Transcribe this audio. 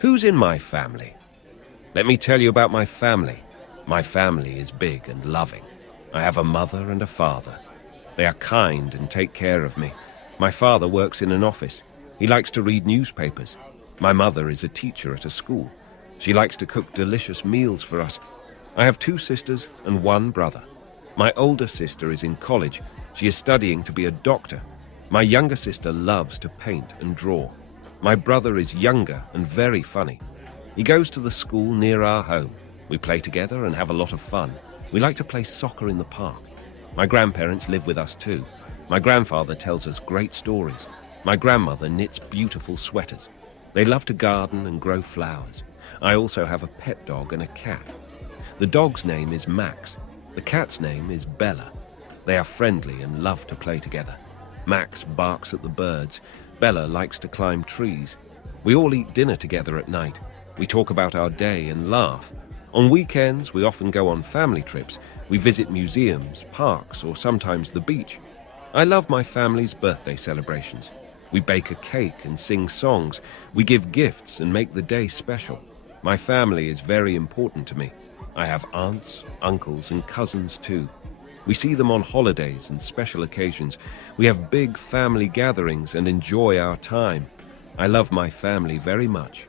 Who's in my family? Let me tell you about my family. My family is big and loving. I have a mother and a father. They are kind and take care of me. My father works in an office. He likes to read newspapers. My mother is a teacher at a school. She likes to cook delicious meals for us. I have 2 sisters and 1 brother. My older sister is in college. She is studying to be a doctor. My younger sister loves to paint and draw. My brother is younger and very funny. He goes to the school near our home. We play together and have a lot of fun. We like to play soccer in the park. My grandparents live with us too. My grandfather tells us great stories. My grandmother knits beautiful sweaters. They love to garden and grow flowers. I also have a pet dog and a cat. The dog's name is Max. The cat's name is Bella. They are friendly and love to play together. Max barks at the birds. Bella likes to climb trees. We all eat dinner together at night. We talk about our day and laugh. On weekends, we often go on family trips. We visit museums, parks, or sometimes the beach. I love my family's birthday celebrations. We bake a cake and sing songs. We give gifts and make the day special. My family is very important to me. I have aunts, uncles, and cousins too. We see them on holidays and special occasions. We have big family gatherings and enjoy our time. I love my family very much.